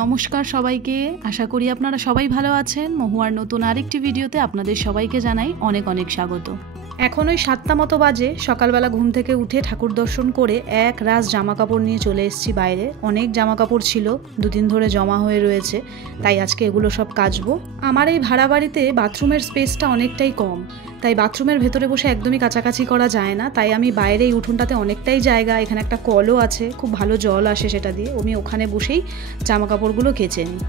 নমস্কার সবাইকে, আশা করি আপনারা সবাই ভালো আছেন। মহুয়ার নতুন আরেকটি ভিডিওতে আপনাদের সবাইকে জানাই অনেক অনেক স্বাগত। এখন ওই 7টা মতো বাজে। সকালবেলা ঘুম থেকে উঠে ঠাকুর দর্শন করে এক রাশ জামা কাপড় নিয়ে চলে এসেছি বাইরে। অনেক জামা কাপড় ছিল, দুদিন ধরে জমা হয়ে রয়েছে, তাই আজকে এগুলো সব কাচবো। আমার এই ভাড়া বাড়িতে বাথরুমের স্পেসটা অনেকটাই কম, তাই বাথরুমের ভেতরে বসে একদমই কাছাকাছি করা যায় না। তাই আমি বাইরে এই উঠোনটাতে অনেকটাই জায়গা, এখানে একটা কলও আছে, খুব ভালো জল আসে সেটা দিয়ে। আমি ওখানে বসেই জামা কাপড়গুলো কেচে নিই।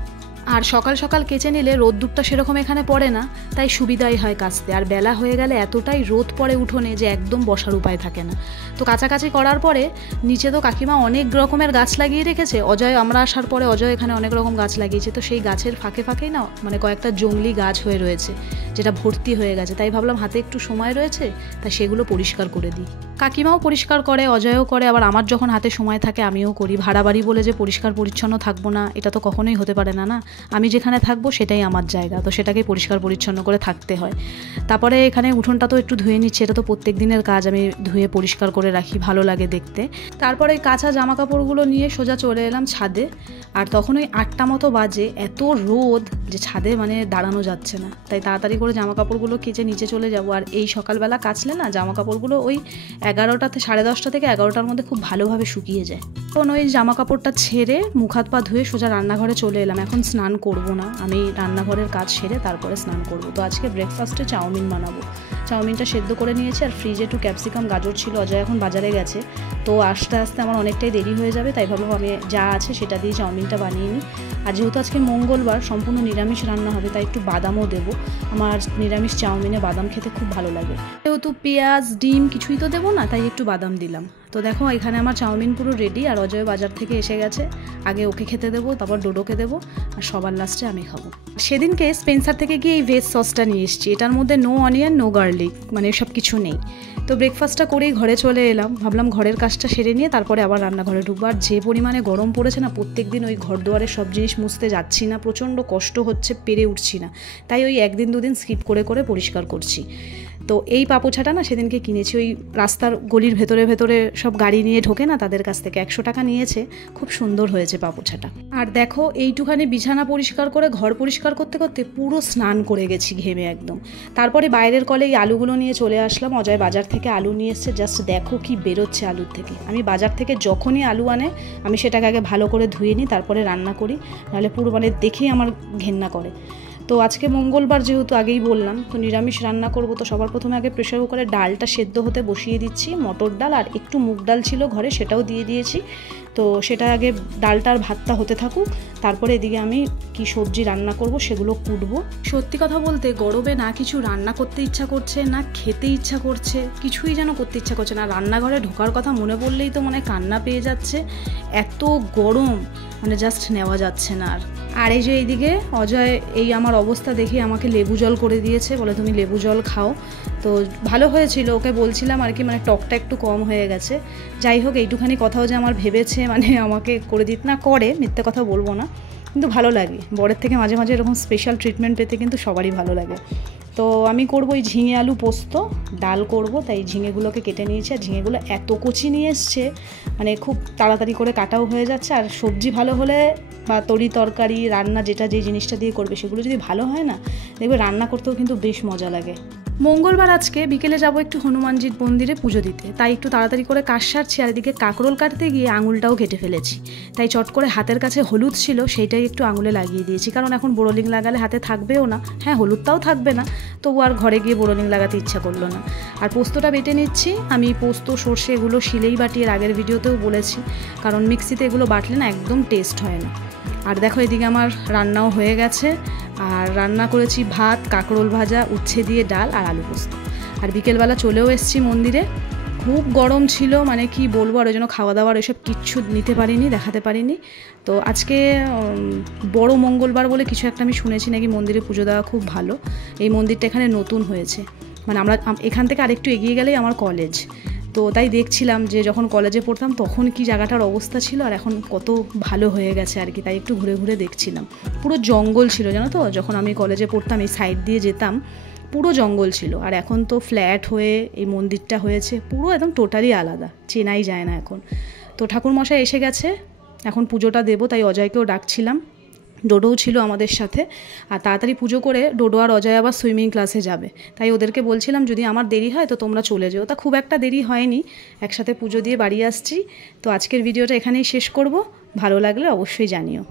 আর সকাল সকাল কেচে নিলে রোদ্দুরটা সেরকম এখানে পড়ে না, তাই সুবিধাই হয় কাচতে। আর বেলা হয়ে গেলে এতটাই রোদ পড়ে উঠোনে যে একদম বসার উপায় থাকে না। তো কাছাকাছি করার পরে নিচে তো কাকিমা অনেক রকমের গাছ লাগিয়ে রেখেছে। অজয়, আমরা আসার পরে অজয় এখানে অনেক রকম গাছ লাগিয়েছে। তো সেই গাছের ফাঁকে ফাঁকেই না মানে কয়েকটা জংলি গাছ হয়ে রয়েছে, যেটা ভর্তি হয়ে গেছে। তাই ভাবলাম হাতে একটু সময় রয়েছে, তাই সেগুলো পরিষ্কার করে দিই। কাকিমাও পরিষ্কার করে, অজয়ও করে, আবার আমার যখন হাতে সময় থাকে আমিও করি। ভাড়া বাড়ি বলে যে পরিষ্কার পরিচ্ছন্ন থাকবো না, এটা তো কখনোই হতে পারে না। না, আমি যেখানে থাকবো সেটাই আমার জায়গা, তো সেটাকেই পরিষ্কার পরিচ্ছন্ন করে থাকতে হয়। তারপরে এখানে উঠোনটা তো একটু ধুয়ে নিচ্ছি, এটা তো প্রত্যেক দিনের কাজ, আমি ধুয়ে পরিষ্কার করে রাখি, ভালো লাগে দেখতে। তারপরে ওই কাঁচা জামা কাপড়গুলো নিয়ে সোজা চলে এলাম ছাদে। আর তখন ওই 8টা মতো বাজে, এত রোদ যে ছাদে মানে দাঁড়ানো যাচ্ছে না। তাই তাড়াতাড়ি করে জামা কাপড়গুলো কেচে নিচে চলে যাব। আর এই সকালবেলা কাচলে না জামা কাপড়গুলো ওই 11টাতে, 10:30 থেকে 11টার মধ্যে খুব ভালোভাবে শুকিয়ে যায়। তখন ওই জামা কাপড়টা ছেড়ে মুখ হাত পা ধুয়ে সোজা রান্নাঘরে চলে এলাম। এখন স্নান করব না, আমি রান্নাঘরের কাজ সেরে তারপরে স্নান করব। তো আজকে ব্রেকফাস্টে চাউমিন বানাবো। চাউমিনটা সেদ্ধ করে নিয়েছি, আর ফ্রিজে একটু ক্যাপসিকাম গাজর ছিল। অজয় এখন বাজারে গেছে, তো আস্তে আস্তে আমার অনেকটাই দেরি হয়ে যাবে, তাই ভাবলাম আমি যা আছে সেটা দিয়ে চাউমিনটা বানিয়ে নিই। আর যেহেতু আজকে মঙ্গলবার, সম্পূর্ণ নিরামিষ রান্না হবে, তাই একটু বাদামও দেবো। আমার নিরামিষ চাউমিনে বাদাম খেতে খুব ভালো লাগে। যেহেতু পেঁয়াজ ডিম কিছুই তো দেবো না, তাই একটু বাদাম দিলাম। তো দেখো এখানে আমার চাউমিন পুরো রেডি। আর অজয় বাজার থেকে এসে গেছে, আগে ওকে খেতে দেবো, তারপর ডোডোকে দেবো, আর সবার লাস্টে আমি খাবো। সেদিনকে স্পেন্সার থেকে গিয়ে এই ভেজ সসটা নিয়ে এসেছি। এটার মধ্যে নো অনিয়ন নো গার্লিক, মানে এসব কিছু নেই। তো ব্রেকফাস্টটা করেই ঘরে চলে এলাম, ভাবলাম ঘরের কাজটা সেরে নিয়ে তারপরে আবার রান্নাঘরে ঢুকবো। আর যে পরিমাণে গরম পড়েছে না, প্রত্যেক দিন ওই ঘর দুয়ারের সব জিনিস মুছতে যাচ্ছি না, প্রচণ্ড কষ্ট হচ্ছে, পেরে উঠছি না, তাই ওই একদিন দুদিন স্কিপ করে করে পরিষ্কার করছি। তো এই পাপোছাটা না সেদিনকে কিনেছি, ওই রাস্তার গলির ভেতরে ভেতরে সব গাড়ি নিয়ে ঢোকে না, তাদের কাছ থেকে 100 টাকা নিয়েছে। খুব সুন্দর হয়েছে পাপোছাটা। আর দেখো এইটুখানি বিছানা পরিষ্কার করে ঘর পরিষ্কার করতে করতে পুরো স্নান করে গেছি ঘেমে একদম। তারপরে বাইরের কলে এই আলুগুলো নিয়ে চলে আসলাম। অজয় বাজার থেকে আলু নিয়ে এসছে, জাস্ট দেখো কি বেরোচ্ছে আলুর থেকে। আমি বাজার থেকে যখনই আলু আনে আমি সেটাকে আগে ভালো করে ধুয়ে নিই, তারপরে রান্না করি, নাহলে পুরো মানে দেখেই আমার ঘেন্না করে। তো আজকে মঙ্গলবার যেহেতু আগেই বললাম, তো নিরামিষ রান্না করব। তো সবার প্রথমে আগে প্রেশার কুকারে ডালটা সেদ্ধ হতে বসিয়ে দিচ্ছি। মটর ডাল আর একটু মুগ ডাল ছিল ঘরে, সেটাও দিয়ে দিয়েছি। তো সেটা আগে ডালটা আর ভাতটা হতে থাকুক, তারপরে এদিকে আমি কি সবজি রান্না করব সেগুলো কুটবো। সত্যি কথা বলতে গরমে না কিছু রান্না করতে ইচ্ছা করছে, না খেতে ইচ্ছা করছে, কিছুই যেন করতে ইচ্ছা করছে না। রান্নাঘরে ঢোকার কথা মনে পড়লেই তো মনে কান্না পেয়ে যাচ্ছে, এত গরম, মানে জাস্ট নেওয়া যাচ্ছে না। আর এই যে এইদিকে অজয় এই আমার অবস্থা দেখে আমাকে লেবু জল করে দিয়েছে, বলে তুমি লেবু জল খাও। তো ভালো হয়েছিল, ওকে বলছিলাম আর কি, মানে টকটা একটু কম হয়ে গেছে। যাই হোক, এইটুখানি কথাও যে আমার ভেবেছে, মানে আমাকে করে দিতে না, করে, মিথ্যে কথা বলবো না, কিন্তু ভালো লাগে। বরের থেকে মাঝে মাঝে এরকম স্পেশাল ট্রিটমেন্ট পেতে কিন্তু সবারই ভালো লাগে। তো আমি করবো এই ঝিঙে আলু পোস্ত, ডাল করব, তাই ঝিঙেগুলোকে কেটে নিয়েছি। আর ঝিঙেগুলো এত কচি নিয়ে এসছে, মানে খুব তাড়াতাড়ি করে কাটাও হয়ে যাচ্ছে। আর সবজি ভালো হলে বা তরকারি রান্না যেটা যে জিনিসটা দিয়ে করবে সেগুলো যদি ভালো হয় না, দেখবে রান্না করতেও কিন্তু বেশ মজা লাগে। মঙ্গলবার আজকে বিকেলে যাব একটু হনুমানজির মন্দিরে পুজো দিতে, তাই একটু তাড়াতাড়ি করে কাজ সারছি। আর এদিকে কাঁকরোল কাটতে গিয়ে আঙুলটাও কেটে ফেলেছি, তাই চট করে হাতের কাছে হলুদ ছিল সেইটাই একটু আঙুলে লাগিয়ে দিয়েছি, কারণ এখন বোরোলিং লাগালে হাতে থাকবেও না। হ্যাঁ, হলুদটাও থাকবে না, তবু আর ঘরে গিয়ে বোরোলিং লাগাতে ইচ্ছা করলো না। আর পোস্তটা বেটে নিচ্ছি আমি। পোস্ত সর্ষে এগুলো শিলেই বাটি, এর আগের ভিডিওতেও বলেছি, কারণ মিক্সিতে এগুলো বাটলে না একদম টেস্ট হয় না। আর দেখো এদিকে আমার রান্নাও হয়ে গেছে। আর রান্না করেছি ভাত, কাঁকরোল ভাজা, উচ্ছে দিয়ে ডাল আর আলু পোস্ত। আর বিকেলবেলা চলেও এসেছি মন্দিরে, খুব গরম ছিল, মানে কি বলবো। আর ওই জন্য খাওয়া দাওয়ার এসব কিচ্ছু নিতে পারিনি, দেখাতে পারিনি। তো আজকে বড় মঙ্গলবার বলে কিছু একটা আমি শুনেছি, নাকি মন্দিরে পুজো দেওয়া খুব ভালো। এই মন্দিরটা এখানে নতুন হয়েছে, মানে আমরা এখান থেকে আরেকটু এগিয়ে গেলেই আমার কলেজ। তো তাই দেখছিলাম যে যখন কলেজে পড়তাম তখন কি জায়গাটার অবস্থা ছিল, আর এখন কত ভালো হয়ে গেছে আর কি। তাই একটু ঘুরে ঘুরে দেখছিলাম। পুরো জঙ্গল ছিল জানো তো, যখন আমি কলেজে পড়তাম এই সাইড দিয়ে যেতাম, পুরো জঙ্গল ছিল। আর এখন তো ফ্ল্যাট হয়ে এই মন্দিরটা হয়েছে, পুরো একদম টোটালি আলাদা, চেনাই যায় না এখন। তো ঠাকুরমশাই এসে গেছে, এখন পুজোটা দেবো, তাই অজয়কেও ডাকছিলাম। ডোডোও ছিল আমাদের সাথে। আর তাড়াতাড়ি পুজো করে ডোডো আর অজয় আবার সুইমিং ক্লাসে যাবে, তাই ওদেরকে বলছিলাম যদি আমার দেরি হয় তো তোমরা চলে যেও। তা খুব একটা দেরি হয়নি, একসাথে পুজো দিয়ে বাড়ি আসছি। তো আজকের ভিডিওটা এখানেই শেষ করব, ভালো লাগলে অবশ্যই জানিও।